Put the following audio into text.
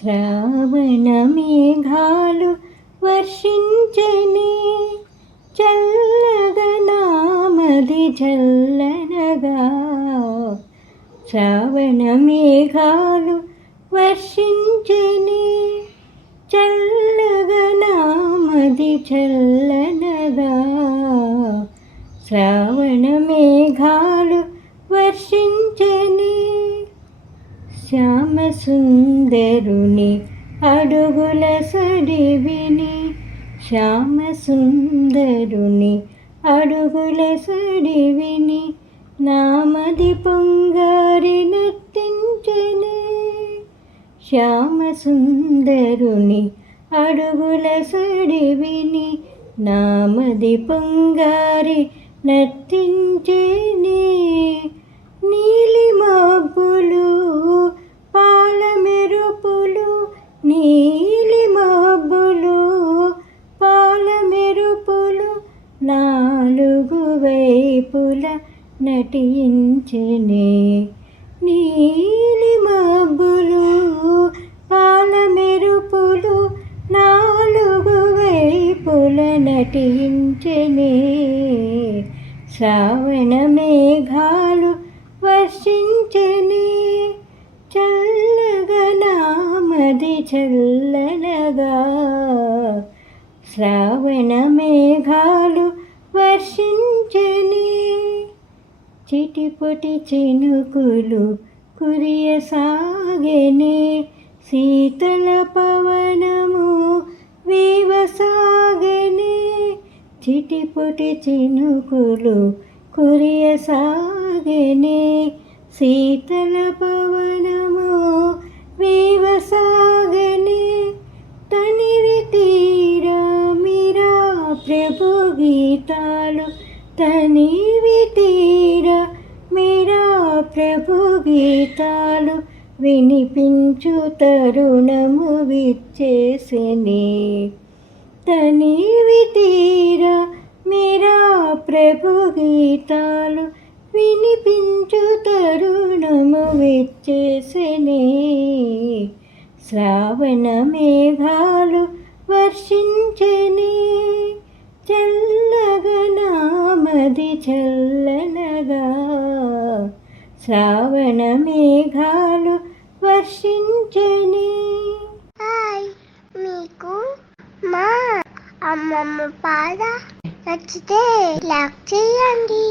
శ్రావణ మేఘాలు వర్షించెనే చల్లగా నామది చల్లనగా. శ్రావణ మేఘాలు వర్షించెనే చల్లగా నామది చల్లనగా. శ్రావణ మేఘాలు వర్షించెనే శ్యామ సుందరుని అడుగుల సడివిని. శ్యామ సుందరుని అడుగుల సడివిని నామది పొంగారి నర్తించెనే. శ్యామ సుందరుని అడుగుల సడివిని నామది పొంగారి నర్తించెనే. నీలి మబ్బులు పాల మెరుపులు, నీలి మబ్బులు పాల మెరుపులు నాలుగు వైపుల నటించెనే. నీలి మబ్బులు పాల మెరుపులు నాలుగు వైపుల నటించెనే. శ్రావణ మేఘాలు వర్షించెనే చల్లగా నామది చల్లనగా. శ్రావణ మేఘాలు వర్షించెనే చిటిపొటి చినుకులు కురియసాగెనే. శీతల పవనము వీవసాగెనే. చిటిపొటి చినుకులు కురియసాగెనే. శీతల పవనము వీవసాగెనే. తనివి తీరా మీరా ప్రభు గీతాలు, తనివి తీరా మీరా ప్రభు గీతాలు వినిపించు తరుణము విచ్చేసెనే. తనివి తీరా మీరా ప్రభు గీతాలు వినిపించు తరుణము విచ్చేసెనే. శ్రావణ మేఘాలు వర్షించెనే చల్లగా నామది చల్లనగా. శ్రావణ మేఘాలు వర్షించెనే. హాయ్, మీకు మా అమ్మమ్మ పాట నచ్చితే లైక్ చేయండి.